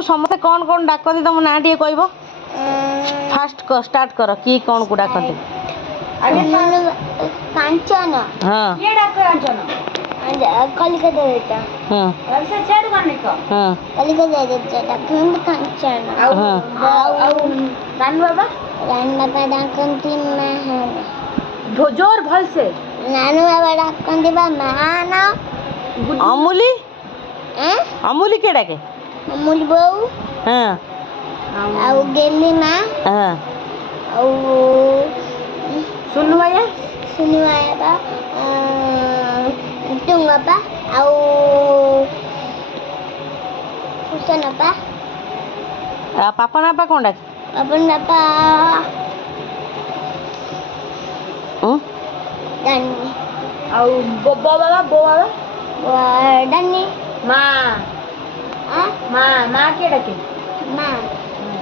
तुमको समस्ते कौन कौन डाकती तुम ना टे कह फास्ट स्टार्ट कर कि कौन को डाकती कांचन हाँ ये डाक कांचन कलिकता देता हाँ ऐसे चेड़ करने को हाँ कलिकता देता डाकन कांचन हाँ रान बाबा डाकती महान जोर भल से नानू बाबा डाकती महान अमूली अमूली के डाके अमूल बहू हाँ आउ गेली माँ हाँ आउ सुनु भैया सुनिवाया टुंगपा आउ कुसनपा पापा ना पा कौन डाके अपन बापा डन्नी आउ बो बाबा डन्नी माँ माँ माँ के डाके माँ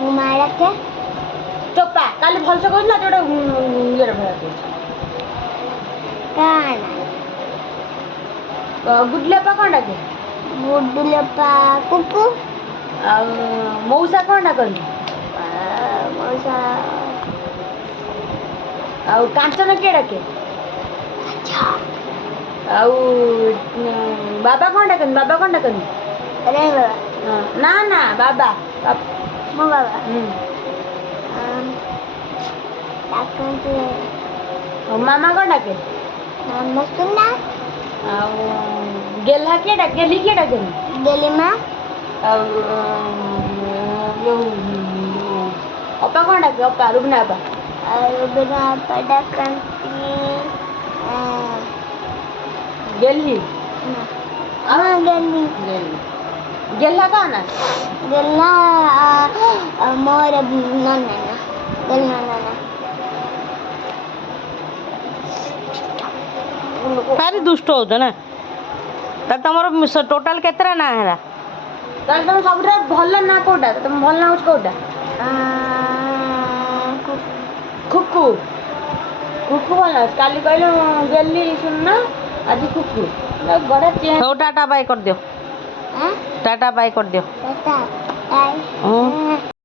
मुमारा के चोपा काली भल से कहला जोड़ा ये भला काना गुडले पा कौन डाके बुडुलपा कुकु आउ मौसा कौन डाकनी मौसा आउ कांचन के डाके अच्छा आउ बाबा कौन डाकनी अरे बाबा ना ना बाबा मो बाबा डाकते मामा कौन डाके नाम सुना आउ गेल्हा के डाके गेली के डाकनी गेली माँ आउ यो अपा कौन डाके अपा रुबना अपा और बिना पड़ा करती गेली हाँ गेली गेल्हा का ना गेला मोर नाना गेला नाना भारी दुष्ट हो ना तुम टोटाल केतरा ना है ताले तुम सबटा भल ना कोडा तुम भल ना होच कोडा खुक्कू खुक्कू भल ना काली कहलो गेली सुनना आज खुक्कू गड़ा चेंज हो टाटा बाय कर दियो हाँ टाटा बाय कर दियो टाटा बाय